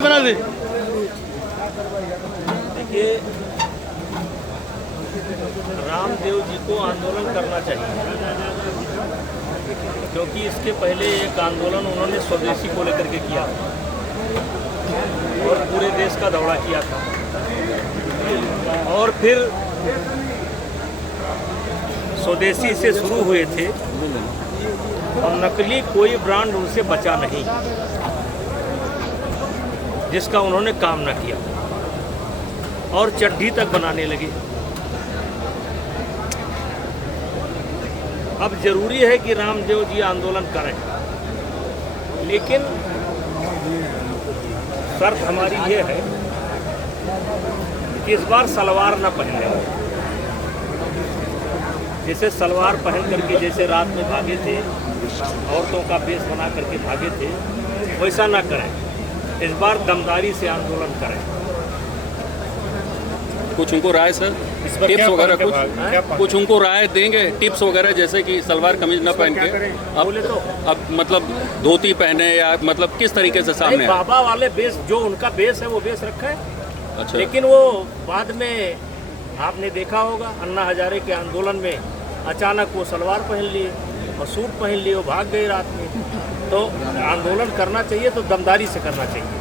बना दे। देखिए, रामदेव जी को आंदोलन करना चाहिए, क्योंकि इसके पहले एक आंदोलन उन्होंने स्वदेशी को लेकर के किया और पूरे देश का दौरा किया था। और फिर स्वदेशी से शुरू हुए थे और नकली कोई ब्रांड उनसे बचा नहीं जिसका उन्होंने काम न किया, और चड्ढी तक बनाने लगे। अब जरूरी है कि रामदेव जी आंदोलन करें, लेकिन शर्त हमारी ये है कि इस बार सलवार न पहने। जैसे सलवार पहन करके जैसे रात में भागे थे, औरतों का वेश बना करके भागे थे, वैसा ना करें। इस बार दमदारी से आंदोलन करें। कुछ उनको राय सर, टिप्स वगैरह कुछ उनको राय देंगे, टिप्स वगैरह, जैसे कि सलवार कमीज न पहन के अब मतलब धोती पहने, या मतलब किस तरीके से सामने बाबा वाले वेश, जो उनका वेश है वो वेश रखा है। अच्छा। लेकिन वो बाद में आपने देखा होगा, अन्ना हजारे के आंदोलन में अचानक वो सलवार पहन लिए और सूट पहन लिए, वो भाग गए रात में। तो आंदोलन करना चाहिए तो दमदारी से करना चाहिए,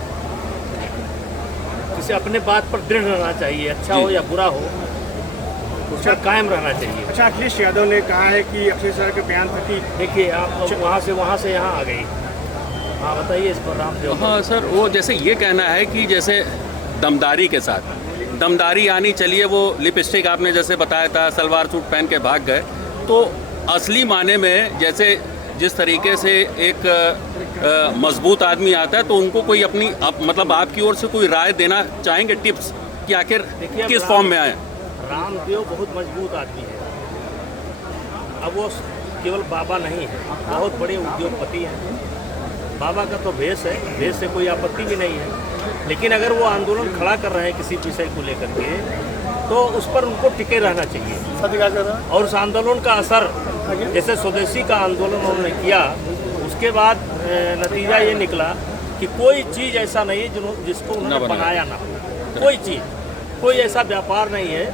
इसे अपने बात पर दृढ़ रहना चाहिए, अच्छा हो या बुरा हो उस पर कायम रहना चाहिए। अच्छा, अखिलेश यादव ने कहा है कि अक्षय सर के बयान था कि देखिए, आप वहाँ से यहाँ आ गई। हाँ, बताइए इस पर रामदेव। हाँ सर, वो जैसे ये कहना है कि जैसे दमदारी के साथ, दमदारी यानी चलिए वो लिपस्टिक आपने जैसे बताया था, सलवार सूट पहन के भाग गए, तो असली माने में जैसे जिस तरीके से एक मजबूत आदमी आता है, तो उनको कोई अपनी मतलब आपकी ओर से कोई राय देना चाहेंगे, टिप्स कि आखिर किस फॉर्म में आए? रामदेव बहुत मजबूत आदमी है। अब वो केवल बाबा नहीं है, बहुत बड़े उद्योगपति हैं। बाबा का तो भेष है, भेष से कोई आपत्ति भी नहीं है। लेकिन अगर वो आंदोलन खड़ा कर रहे हैं किसी विषय को लेकर के, तो उस पर उनको टिके रहना चाहिए। और उस आंदोलन का असर, जैसे स्वदेशी का आंदोलन उन्होंने किया, उसके बाद नतीजा ये निकला कि कोई चीज़ ऐसा नहीं है जिसको उन्होंने बनाया ना हो। कोई चीज़, कोई ऐसा व्यापार नहीं है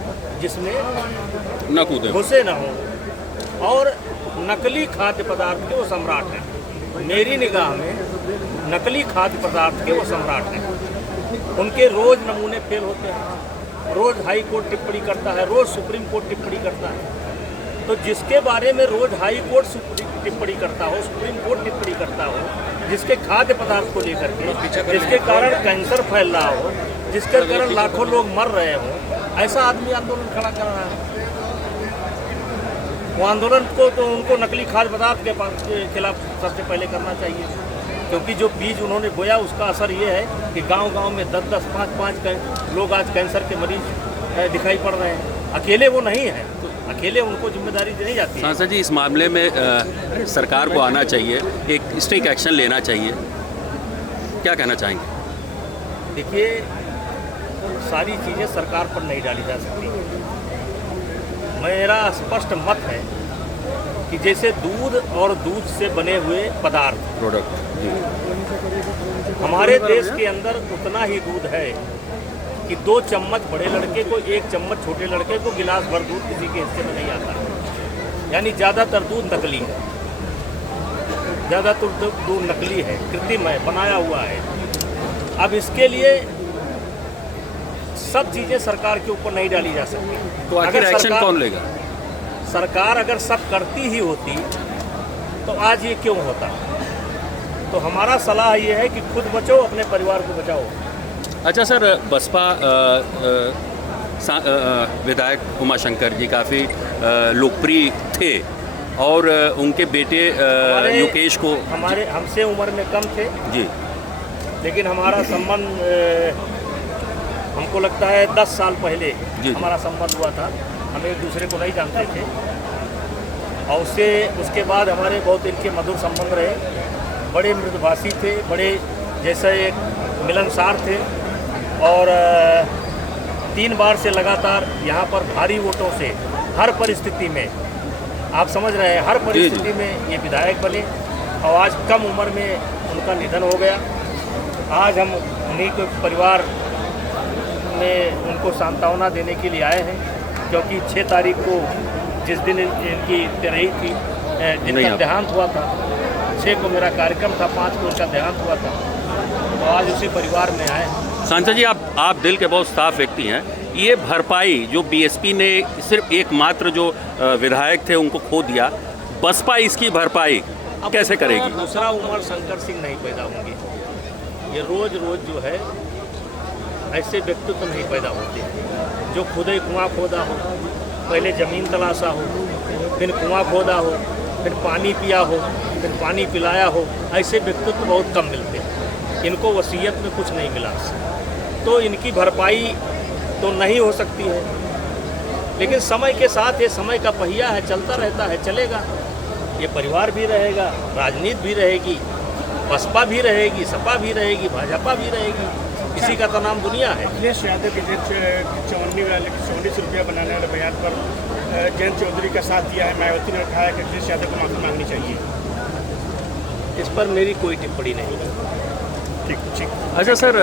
जिसमें न कूदे, घुसे ना हो। और नकली खाद्य पदार्थ के वो सम्राट हैं। मेरी निगाह में नकली खाद्य पदार्थ के वो सम्राट हैं। उनके रोज नमूने फेल होते हैं, रोज हाई कोर्ट टिप्पणी करता है, रोज सुप्रीम कोर्ट टिप्पणी करता है। तो जिसके बारे में रोज हाई कोर्ट टिप्पणी करता हो, सुप्रीम कोर्ट टिप्पणी करता हो, जिसके खाद्य पदार्थ को लेकर के, जिसके कारण कैंसर फैल रहा हो, जिसके कारण लाखों लोग मर रहे हों, ऐसा आदमी आंदोलन खड़ा कर रहा है। वो आंदोलन को तो उनको नकली खाद्य पदार्थ के खिलाफ सबसे पहले करना चाहिए, क्योंकि जो बीज उन्होंने बोया उसका असर ये है कि गांव-गांव में 10-10, 5-5 लोग आज कैंसर के मरीज दिखाई पड़ रहे हैं। अकेले वो नहीं है, अकेले उनको जिम्मेदारी दी नहीं जाती है। सांसद जी, इस मामले में सरकार को आना चाहिए, एक स्ट्रिक्ट एक्शन लेना चाहिए, क्या कहना चाहेंगे? देखिए, सारी चीज़ें सरकार पर नहीं डाली जा सकती। मेरा स्पष्ट मत है कि जैसे दूध और दूध से बने हुए पदार्थ, प्रोडक्ट, हमारे देश के अंदर उतना ही दूध है कि 2 चम्मच बड़े लड़के को, 1 चम्मच छोटे लड़के को, गिलास भर दूध किसी के हिस्से में नहीं आता। यानी ज़्यादातर दूध नकली है, ज़्यादातर दूध नकली है, कृत्रिम है, बनाया हुआ है। अब इसके लिए सब चीज़ें सरकार के ऊपर नहीं डाली जा सकती। तो आखिर एक्शन कौन लेगा? सरकार अगर सब करती ही होती तो आज ये क्यों होता? तो हमारा सलाह ये है कि खुद बचो, अपने परिवार को बचाओ। अच्छा सर, बसपा विधायक उमाशंकर जी काफ़ी लोकप्रिय थे, और उनके बेटे योगेश को हमसे उम्र में कम थे जी, लेकिन हमारा संबंध हमको लगता है 10 साल पहले हमारा संबंध हुआ था। हम एक दूसरे को नहीं जानते थे, और उसके बाद हमारे बहुत इनके मधुर संबंध रहे। बड़े मृदुभाषी थे, बड़े जैसे एक मिलनसार थे, और 3 बार से लगातार यहाँ पर भारी वोटों से हर परिस्थिति में, आप समझ रहे हैं, हर परिस्थिति में ये विधायक बने। और आज कम उम्र में उनका निधन हो गया। आज हम उन्हीं के परिवार में उनको सांत्वना देने के लिए आए हैं, क्योंकि 6 तारीख को जिस दिन इनकी तिरही थी, जिनका देहांत हुआ था, 6 को मेरा कार्यक्रम था, 5 को उनका देहांत हुआ था, तो आज उसी परिवार में आए हैं। सांसद जी, आप दिल के बहुत साफ व्यक्ति हैं। ये भरपाई जो बीएसपी ने सिर्फ एकमात्र जो विधायक थे उनको खो दिया, बसपा इसकी भरपाई कैसे करेगी? दूसरा उमर शंकर सिंह नहीं पैदा होंगे। ये रोज रोज जो है ऐसे व्यक्तित्व नहीं पैदा होते जो खुद ही कुआं खोदा हो, पहले ज़मीन तलाशा हो, फिर कुआं खोदा हो, फिर पानी पिया हो, फिर पानी पिलाया हो। ऐसे व्यक्तित्व बहुत कम मिलते हैं। इनको वसीयत में कुछ नहीं मिला, तो इनकी भरपाई तो नहीं हो सकती है। लेकिन समय के साथ ये समय का पहिया है, चलता रहता है, चलेगा। ये परिवार भी रहेगा, राजनीति भी रहेगी, बसपा भी रहेगी, सपा भी रहेगी, भाजपा भी रहेगी। इसी का तो नाम दुनिया है। अखिलेश यादव के 54 रुपया बनाने वाले बयान पर जयंत चौधरी का साथ दिया है। मायावती ने कहा है कि अखिलेश यादव को माफी मांगनी चाहिए। इस पर मेरी कोई टिप्पणी नहीं है। ठीक। अच्छा सर,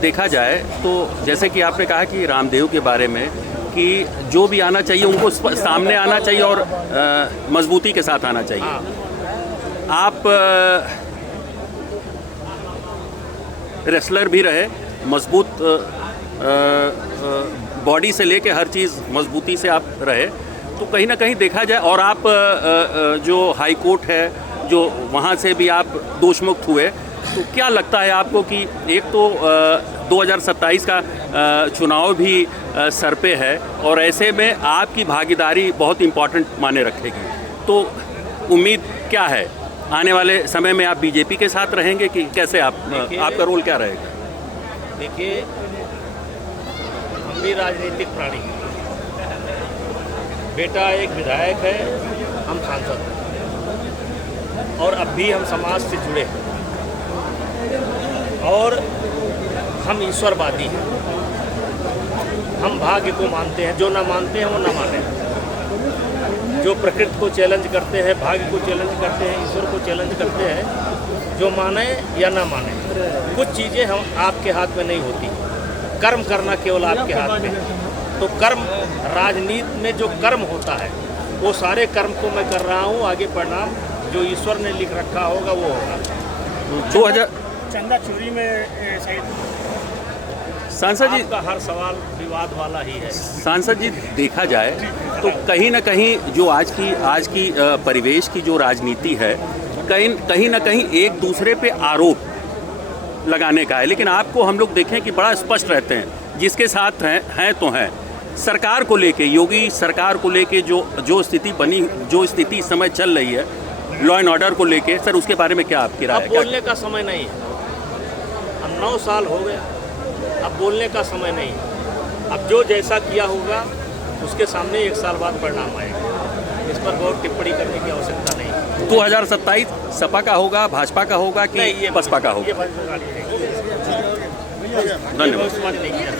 देखा जाए तो जैसे कि आपने कहा कि रामदेव के बारे में कि जो भी आना चाहिए उनको सामने आना चाहिए और मजबूती के साथ आना चाहिए। हाँ। आप रेसलर भी रहे, मजबूत बॉडी से लेके हर चीज़ मजबूती से आप रहे, तो कहीं ना कहीं देखा जाए, और आप जो हाई कोर्ट है जो वहाँ से भी आप दोषमुक्त हुए, तो क्या लगता है आपको कि एक तो 2027 का चुनाव भी सर पे है और ऐसे में आपकी भागीदारी बहुत इम्पोर्टेंट माने रखेगी, तो उम्मीद क्या है आने वाले समय में? आप बीजेपी के साथ रहेंगे कि कैसे आपका रोल क्या रहेगा? देखिए, हम भी राजनीतिक प्राणी हैं। बेटा एक विधायक है, हम सांसद हैं, और अब भी हम समाज से जुड़े हैं, और हम ईश्वरवादी हैं। हम भाग्य को मानते हैं, जो ना मानते हैं वो ना माने। जो प्रकृति को चैलेंज करते हैं, भाग्य को चैलेंज करते हैं, ईश्वर को चैलेंज करते हैं, जो माने या ना माने। कुछ चीज़ें हम आपके हाथ में नहीं होती, कर्म करना केवल आपके हाथ में है। तो कर्म, राजनीति में जो कर्म होता है वो सारे कर्म को मैं कर रहा हूँ, आगे परिणाम जो ईश्वर ने लिख रखा होगा वो होगा। 2000 चंदा चोरी में शायद सांसद जी, आपका हर सवाल विवाद वाला ही है। सांसद जी, देखा जाए तो कहीं ना कहीं जो आज की परिवेश की जो राजनीति है, कहीं ना कहीं एक दूसरे पे आरोप लगाने का है, लेकिन आपको हम लोग देखें कि बड़ा स्पष्ट रहते हैं, जिसके साथ हैं तो हैं। सरकार को लेके, योगी सरकार को लेके जो स्थिति बनी, जो स्थिति इस समय चल रही है लॉ एंड ऑर्डर को लेके, सर उसके बारे में क्या आपकी राय है? अब बोलने का समय नहीं है। अब 9 साल हो गए, अब बोलने का समय नहीं। अब जो जैसा किया होगा उसके सामने 1 साल बाद परिणाम आएगा। इस पर बहुत टिप्पणी करने की आवश्यकता नहीं। 2027 सपा का होगा, भाजपा का होगा कि बसपा का होगा? ये धन्यवाद। नहीं किया।